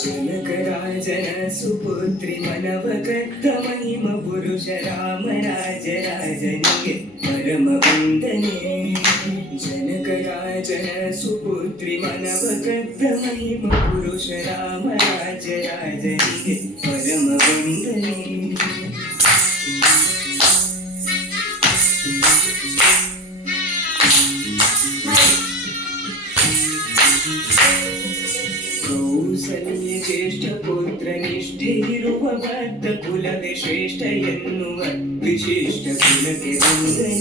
ಜನಕರಾಜನ ಸುಪುತ್ರಿ ಮನವಕತ್ತ ಮಹಿಮ ಪುರುಷ ರಾಮರಾಜ ರಾಜನಿಗೆ ಪರಮ ವಂದನೆ. ಜನಕರಾಜನ ಸುಪುತ್ರಿ ಮನವಕತ್ತ ಮಹಿಮ ಪುರುಷ ರಾಮರಾಜ ರಾಜನಿಗೆ ಪರಮ ವಂದನೆ. ಕೌಸಲ್ಯ ಜ್ಯೇಷ್ಠ ಪುತ್ರ ನಿಷ್ಠೆ ಇರುವ ಭಕ್ತ ಕುಲವೇ ಶ್ರೇಷ್ಠ ಎನ್ನುವ ವಿಶಿಷ್ಟ ಕುಲಕ್ಕೆ ವಂದನೆ.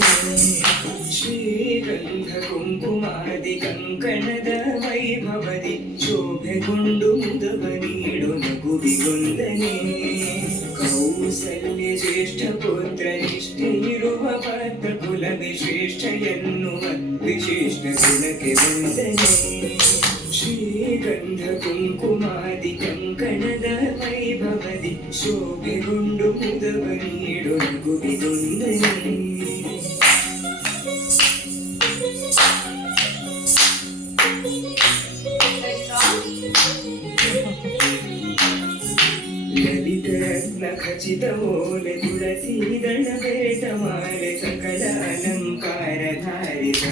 ಶ್ರೀಗಂಧ ಕುಂಕುಮಾದಿ ಕಂಕಣದ ವೈಭವದಿ ಶೋಭೆಗೊಂಡು ಮುದವ ನೀಡು ನಗುವಿಗೊಂದನೆ. ಕೌಸಲ್ಯ ಜ್ಯೇಷ್ಠ ಪುತ್ರ ನಿಷ್ಠೆ ಇರುವ ಭಕ್ತ ಕುಲವೇ ಶ್ರೇಷ್ಠ ಎನ್ನುವ ವಿಶಿಷ್ಟ ಕುಲಕ್ಕೆ ವಂದನೆ. ಶ್ರೀಗಂಧ ಕುಂಕುಮಾದಿ ಕಂಕಣದ ವೈಭವದಿ ಶೋಭೆಗೊಂಡು ಮುದವ ನೀಡು ನಗುವಿಗೊಂದನೆ. ಲಲಿತ ರತ್ನ ಖಚಿತ ಓಲೆ ತುಳಸಿ ದಳ ಬೇಟ ಮಾಲೆ ಸಕಲ ಅಲಂಕಾರ ಧಾರಿತ